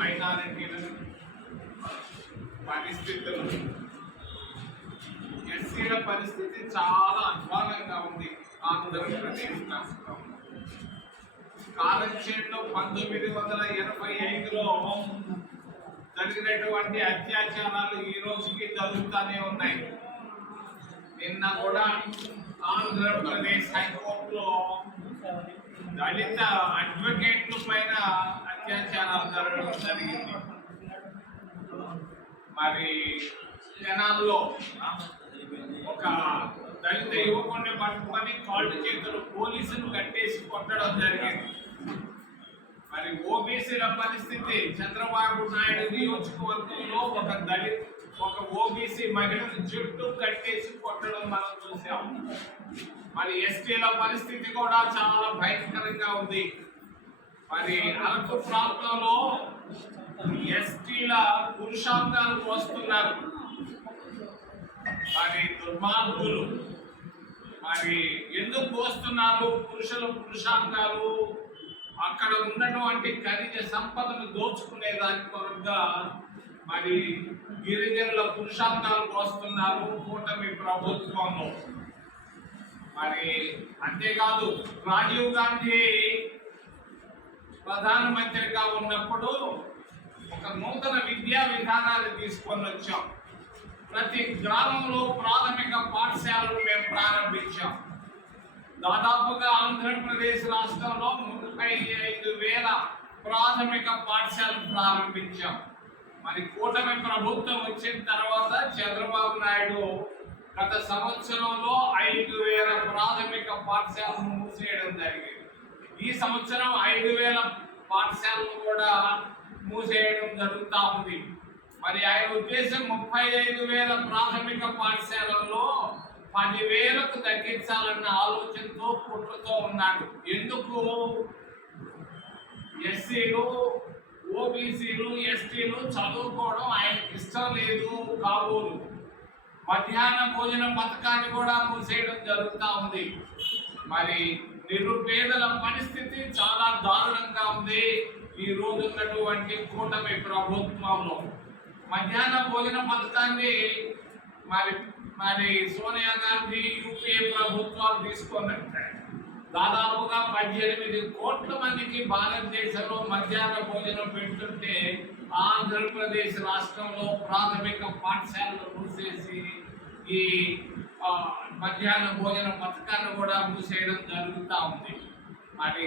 మైనారిటీలను పరిస్థితులు ఎస్సీల పరిస్థితి చాలా అధ్వానంగా ఉంది ఆంధ్రప్రదేశ్ రాష్ట్రం కాలక్షేత్రంలో పంతొమ్మిది వందల ఎనభై ఐదులో జరిగినటువంటి అత్యాచారాలు ఈ రోజుకి జరుగుతూనే ఉన్నాయి. నిన్న కూడా ఆంధ్రప్రదేశ్ హైకోర్టులో దళిత అడ్వకేట్ల పైన అత్యాచారాలు జరగడం జరిగింది. మరి జనాల్లో ఒక దళిత యువకుడిని పట్టుకొని కాళ్ళు చేతులు పోలీసులు కట్టేసి కొట్టడం జరిగింది. మరి ఓబీసీల పరిస్థితి చంద్రబాబు నాయుడు నియోజకవర్గంలో ఒక దళిత్ ఒక ఓబీసీ మహిళను జుట్టు కట్టేసి కొట్టడం మనం చూసాం. మరి ఎస్టీల పరిస్థితి కూడా చాలా భయంకరంగా ఉంది. మరి అరకు ప్రాంతంలో ఎస్టీల పురుషాంగాలు వస్తున్నారు మరి దుర్మార్గులు. మరి ఎందుకు పోస్తున్నారు పురుషుల పురుషాంగాలు? అక్కడ ఉన్నటువంటి ఖనిజ సంపదను దోచుకునే దాని కొరగా మరి గిరిజనుల పురుషాంగాలు పోస్తున్నారు కూటమి ప్రభుత్వంలో. మరి అంతేకాదు రాజీవ్ గాంధీ ప్రధానమంత్రిగా ఉన్నప్పుడు ఒక నూతన విద్యా విధానాన్ని తీసుకొని వచ్చాం. ప్రతి గ్రామంలో ప్రాథమిక పాఠశాలను మేము ప్రారంభించాం. దాదాపుగా ఆంధ్రప్రదేశ్ రాష్ట్రంలో ముప్పై ఐదు వేల ప్రాథమిక పాఠశాలను ప్రారంభించాం. మరి కూటమి ప్రభుత్వం వచ్చిన తర్వాత చంద్రబాబు నాయుడు గత సంవత్సరంలో ఐదు వేల ప్రాథమిక పాఠశాలను మూసేయడం జరిగింది. ఈ సంవత్సరం ఐదు వేల పాఠశాలను కూడా మూసేయడం జరుగుతూ ఉంది. మరి ఆయన ఉద్దేశం ముప్పై ఐదు వేల ప్రాథమిక పాఠశాలల్లో పదివేలకు తగ్గించాలన్న ఆలోచనతో కుట్రతో ఉన్నాడు. ఎందుకు? ఎస్సీలు ఓబీసీలు ఎస్టీలు చదువుకోవడం ఆయనకి ఇష్టం లేదు కాబోలు. మధ్యాహ్న భోజన పథకాన్ని కూడా మూసేయడం జరుగుతూ ఉంది. మరి నిరుపేదల పరిస్థితి చాలా దారుణంగా ఉంది. ఈ రోజు ఉన్నటువంటి కూటమి ప్రభుత్వంలో మధ్యాహ్న భోజన పథకాన్ని మరి మరి సోనియా గాంధీ యూపీఏ ప్రభుత్వాలు తీసుకున్నట్టు. దాదాపుగా పద్దెనిమిది కోట్ల మందికి భారతదేశంలో మధ్యాహ్న భోజనం పెడుతుంటే ఆంధ్రప్రదేశ్ రాష్ట్రంలో ప్రాథమిక పాఠశాలలు మూసేసి ఈ మధ్యాహ్న భోజన పథకాన్ని కూడా అమలు చేయడం జరుగుతూ ఉంది. మరి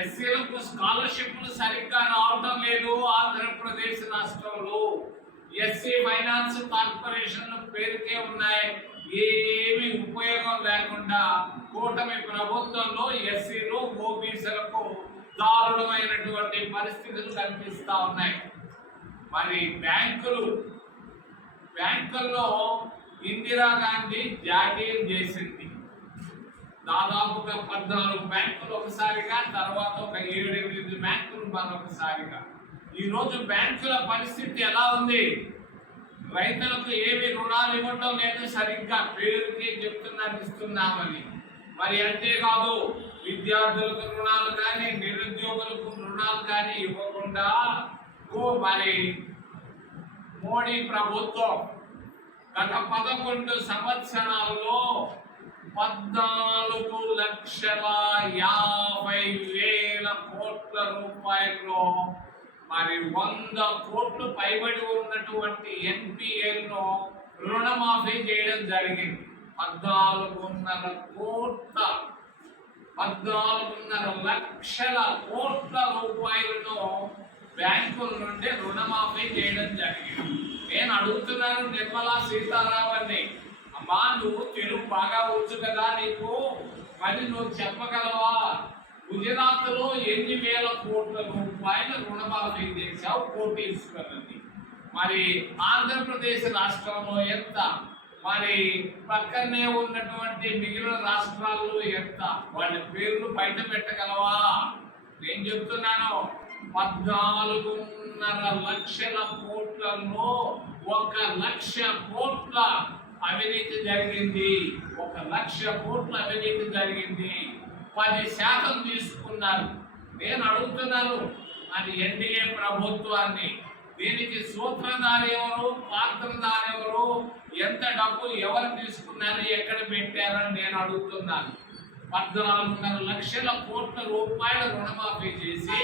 ఎస్సీలకు స్కాలర్షిప్లు సరిగ్గా రావడం లేదు ఆంధ్రప్రదేశ్ రాష్ట్రంలో. ఎస్సీ ఫైనాన్స్ కార్పొరేషన్ పేరుకే ఉన్నాయి. ఏమీ ఉపయోగం లేకుండా కూటమి ప్రభుత్వంలో ఎస్సీలు ఓబీసీలకు దారుణమైనటువంటి పరిస్థితులు కనిపిస్తూ ఉన్నాయి. మరి బ్యాంకులు బ్యాంకుల్లో ఇందిరాగాంధీ జాతీయం చేసింది. దాదాపుగా పద్నాలుగు బ్యాంకులు ఒకసారిగా తర్వాత ఒక ఏడు ఎనిమిది బ్యాంకులు మరొకసారిగా. ఈరోజు బ్యాంకుల పరిస్థితి ఎలా ఉంది? రైతులకు ఏమి రుణాలు ఇవ్వటం లేదు సరిగ్గా పేరుకి చెప్తున్నారు ఇస్తున్నామని. మరి అంతేకాదు విద్యార్థులకు రుణాలు కానీ నిరుద్యోగులకు రుణాలు కానీ ఇవ్వకుండా ఓ మరి మోడీ ప్రభుత్వం గత పదకొండు సంవత్సరాల్లో పద్నాలుగు లక్షల యాభై వేల కోట్ల రూపాయలు మరి వంద కోట్లు పైబడి ఉన్నటువంటి ఎన్పిఎల్ను రుణమాఫీ చేయడం జరిగింది. పద్నాలుగున్నర కోట్ల పద్నాలుగున్నర లక్షల కోట్ల రూపాయలను బ్యాంకుల నుండి రుణమాఫీ చేయడం జరిగింది. నేను అడుగుతున్నాను నిర్మలా సీతారామన్ని. అమ్మా నువ్వు తెలుగు బాగా వచ్చు కదా నీకు? మరి నువ్వు చెప్పగలవా? గుజరాత్లో ఎన్ని వేల కోట్ల రూపాయల రుణమాఫీ చేశావు కోటీశ్వరుని మరి ఆంధ్రప్రదేశ్ రాష్ట్రంలో ఎంత? మరి పక్కనే ఉన్నటువంటి మిగిలిన రాష్ట్రాల్లో ఎంత? వాళ్ళ పేర్లు బయట పెట్టగలవా? నేను చెప్తున్నాను పద్నాలుగున్నర లక్షల కోట్లలో ఒక లక్ష కోట్ల అవినీతి జరిగింది. ఒక లక్ష కోట్ల అవినీతి జరిగింది. పది శాతం తీసుకున్నారు. నేను అడుగుతున్నాను అది ఎన్డీఏ ప్రభుత్వాన్ని. దీనికి సూత్రధారి ఎవరు పాత్రధారి ఎవరు ఎంత డబ్బు ఎవరు తీసుకున్నారు ఎక్కడ పెట్టారని నేను అడుగుతున్నాను. పద్నాలుగున్నర లక్షల కోట్ల రూపాయల రుణమాఫీ చేసి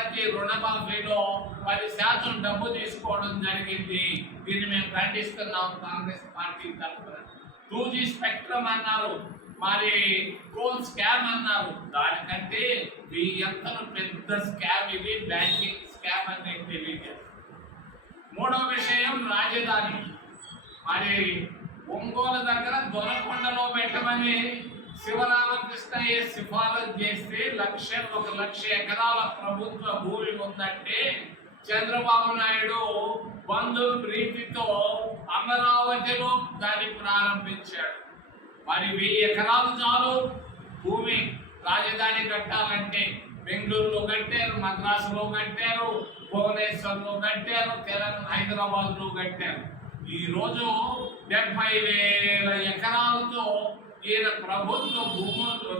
ప్రతి రుణమాఫీలో పది శాతం డబ్బు తీసుకోవడం జరిగింది. దీన్ని మేము ఖండిస్తున్నాం కాంగ్రెస్ పార్టీ తరఫున. టూ జీ స్పెక్ట్రమ్ అన్నారు. మరి కోల్ స్కామ్ అన్నారు. దానికంటే మీ ఎంత పెద్ద స్కామ్ ఇది బ్యాంకింగ్ స్కామ్ అని నేను తెలియజేస్తాను మూడో విషయం రాజధాని. మరి ఒంగోలు దగ్గర దొరకొండలో పెట్టమని శివరామకృష్ణయ్య సిఫారసు చేస్తే లక్ష ఒక లక్ష ఎకరాల ప్రభుత్వ భూమి ఉందంటే చంద్రబాబు నాయుడు బంధు ప్రీతితో అమరావతిలో దాన్ని ప్రారంభించాడు. మరి వెయ్యి ఎకరాలు చాలు. భూమి రాజధాని కట్టాలంటే బెంగళూరులో కట్టారు మద్రాసులో కట్టారు భువనేశ్వర్లో కట్టారు తెలంగాణ హైదరాబాద్లో కట్టారు. ఈరోజు డెబ్బై వేల ఎకరాలతో ఈయన ప్రభుత్వ భూములు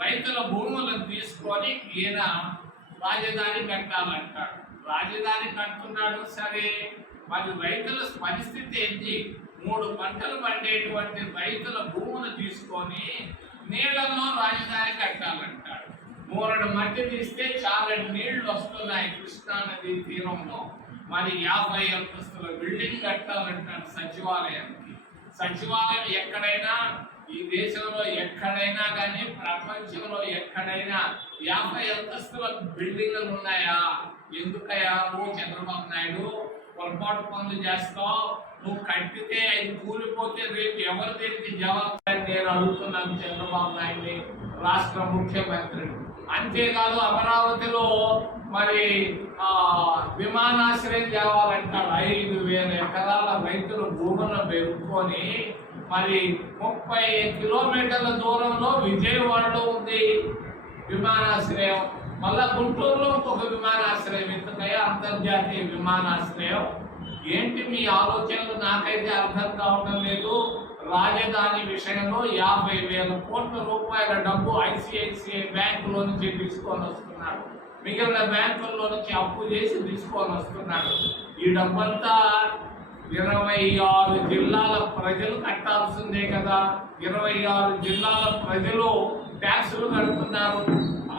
రైతుల భూములను తీసుకొని ఈయన రాజధాని కట్టాలంటాడు రాజధాని కడుతున్నాడు సరే మరి రైతుల పరిస్థితి ఏంటి? మూడు పంటలు పండేటువంటి రైతుల భూములు తీసుకొని నీళ్ళలో రాజధాని కట్టాలంటాడు. మూరడు మట్టి తీస్తే చాలా నీళ్ళు వస్తున్నాయి కృష్ణానది తీరంలో. మరి యాభై అంతస్తుల బిల్డింగ్ కట్టాలంటాడు సచివాలయానికి. సచివాలయం ఎక్కడైనా ఈ దేశంలో ఎక్కడైనా కానీ ప్రపంచంలో ఎక్కడైనా యాభై అంతస్తుల బిల్డింగ్లు ఉన్నాయా? ఎందుకయ్యా? నువ్వు చంద్రబాబు నాయుడు పొరపాటు పనులు చేస్తావు. నువ్వు కట్టితే అది కూలిపోతే రేపు ఎవరు దీనికి జవాబు నేను అడుగుతున్నాను చంద్రబాబు నాయుడిని రాష్ట్ర ముఖ్యమంత్రి అంతేకాదు అమరావతిలో మరి ఆ విమానాశ్రయం తేవాలంటాడు ఐదు వేల ఎకరాల రైతులు భూములను పెరుక్కొని మరి ముప్పై కిలోమీటర్ల దూరంలో విజయవాడలో ఉంది విమానాశ్రయం. మళ్ళా గుంటూరులో ఇంకొక విమానాశ్రయం. ఎందుకయ్యా? అంతర్జాతీయ విమానాశ్రయం. ఏంటి మీ ఆలోచనలు? నాకైతే అర్థం కావడం లేదు. రాజధాని విషయంలో యాభై వేల కోట్ల రూపాయల డబ్బు ఐసిఐసిఐ బ్యాంకులో నుంచి తీసుకొని వస్తున్నాడు. మిగిలిన బ్యాంకుల్లో నుంచి అప్పు చేసి తీసుకొని వస్తున్నాడు. ఈ డబ్బంతా ఇరవై ఆరు జిల్లాల ప్రజలు కట్టాల్సిందే కదా. ఇరవై ఆరు జిల్లాల ప్రజలు ట్యాక్సులు కడుతున్నారు.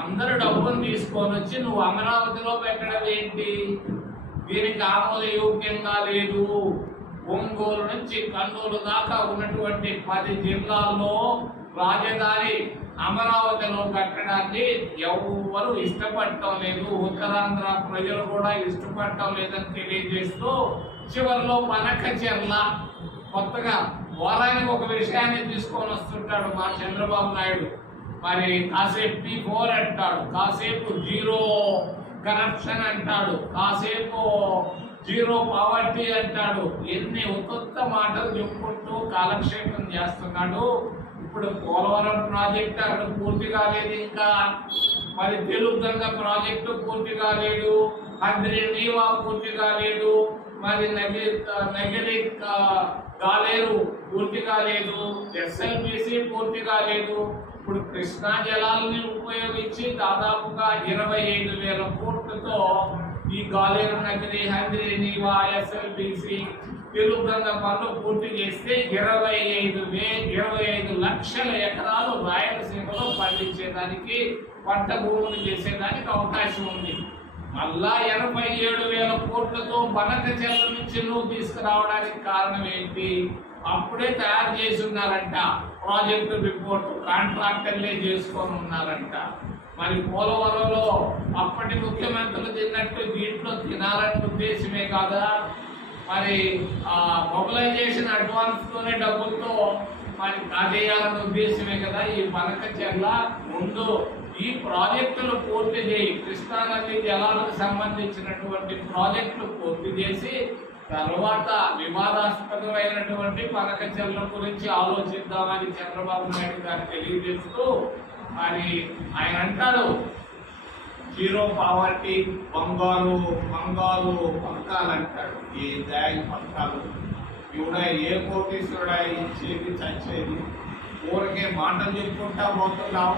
అందరు డబ్బును తీసుకొని వచ్చి నువ్వు అమరావతిలో పెట్టడం ఏంటి? దీనికి ఆమోదయోగ్యంగా లేదు. ఒంగోలు నుంచి కర్నూలు దాకా ఉన్నటువంటి పది జిల్లాల్లో రాజధాని అమరావతిలో కట్టడానికి ఎవరు ఇష్టపడటం లేదు. ఉత్తరాంధ్ర ప్రజలు కూడా ఇష్టపడటం లేదని తెలియజేస్తూ చివరిలో పనకచెర్ల కొత్తగా వారానికి ఒక విషయాన్ని తీసుకొని వస్తుంటాడు మా చంద్రబాబు నాయుడు. మరి కాసేపు పీ ఫోర్ అంటాడు కాసేపు జీరో కరప్షన్ అంటాడు కాసేపు జీరో పావర్టీ అంటాడు. ఎన్ని ఉత్త మాటలు చెప్పుకుంటూ కాలక్షేపం చేస్తున్నాడు. ఇప్పుడు పోలవరం ప్రాజెక్ట్ అక్కడ పూర్తి కాలేదు ఇంకా. మరి తెలుగుగంగ ప్రాజెక్టు పూర్తి కాలేదు. హంద్రి నీవా పూర్తి కాలేదు. మరి నగి నగిరి గాలేరు కాలేరు పూర్తి కాలేదు. ఎస్ఎల్బిసి పూర్తి కాలేదు. ఇప్పుడు కృష్ణా జలాలని ఉపయోగించి దాదాపుగా ఇరవై ఐదు వేల కోట్లతో ఈ గాలేరు నగరి హంద్రి నీవా ఎస్ఎల్బిసి తెలుగుగంగ పనులు పూర్తి చేస్తే ఇరవై ఐదు వే ఇరవై ఐదు లక్షల ఎకరాలు రాయలసీమలో పండించేదానికి పంట భూములు చేసేదానికి అవకాశం ఉంది. మళ్ళా ఎనభై ఏడు వేల కోట్లతో బనక చెల్ల నుంచి నువ్వు తీసుకురావడానికి కారణం ఏంటి? అప్పుడే తయారు చేసి ఉన్నారంట. ప్రాజెక్టు రిపోర్ట్ కాంట్రాక్టర్లే చేసుకొని ఉన్నారంట. మరి పోలవరంలో అప్పటి ముఖ్యమంత్రులు తిన్నట్టు దీంట్లో తినాలనే ఉద్దేశమే కాదా? మరి ఆ మొబిలైజేషన్ అడ్వాన్స్ తోనే డబ్బులతో మరి కాజేయాలన్న ఉద్దేశమే కదా ఈ పనక చెర్ల ముందు ఈ ప్రాజెక్టులు పూర్తి చేయి. కృష్ణానది జలాలకు సంబంధించినటువంటి ప్రాజెక్టులు పూర్తి చేసి తర్వాత వివాదాస్పదమైనటువంటి పనక చెర్ల గురించి ఆలోచిద్దామని చంద్రబాబు నాయుడు గారు తెలియజేస్తూ మరి ఆయన అంటారు జీరో పావర్టీ బంగారు బంగారు పథకాలు ఈ బ్యాంక్ పథకాలు ఇవిడ ఏ కోటీశ్వరుడా ఇచ్చేది చచ్చేది? ఊరికే మాటలు చెప్పుకుంటా పోతున్నాం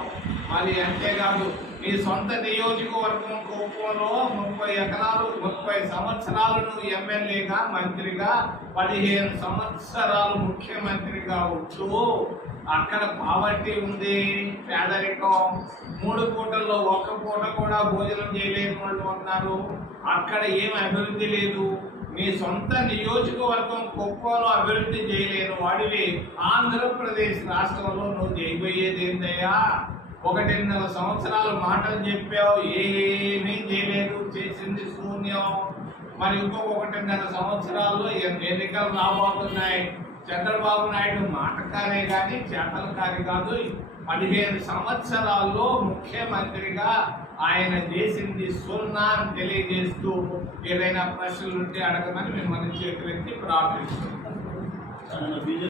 మరి అంతేకాదు మీ సొంత నియోజకవర్గం కోపంలో ముప్పై ఎకరాలు ముప్పై సంవత్సరాలు నువ్వు ఎమ్మెల్యేగా మంత్రిగా పదిహేను సంవత్సరాలు ముఖ్యమంత్రిగా వచ్చు అక్కడ పావర్టీ ఉంది పేదరికం. మూడు పూటల్లో ఒక్క పూట కూడా భోజనం చేయలేని వాళ్ళు ఉన్నారు. అక్కడ ఏం అభివృద్ధి లేదు. మీ సొంత నియోజకవర్గం కుప్పంలో అభివృద్ధి చేయలేని వాడివి. ఆంధ్రప్రదేశ్ రాష్ట్రంలో నువ్వు చేయబోయేది ఏందయ్యా? ఒకటిన్నర సంవత్సరాలు మాటలు చెప్పావు ఏమీ చేయలేదు చేసింది శూన్యం. మరి ఇంకొక ఒకటిన్నర సంవత్సరాల్లో ఎన్నికలు రాబోతున్నాయి. చంద్రబాబు నాయుడు మాటకారే కానీ చేతలు కాని కాదు. పదిహేను సంవత్సరాల్లో ముఖ్యమంత్రిగా ఆయన చేసింది సున్నా అని తెలియజేస్తూ ఏదైనా ప్రశ్నలు ఉంటే అడగమని మిమ్మల్ని చేతులెత్తి ప్రార్థిస్తున్నాం. ఆయన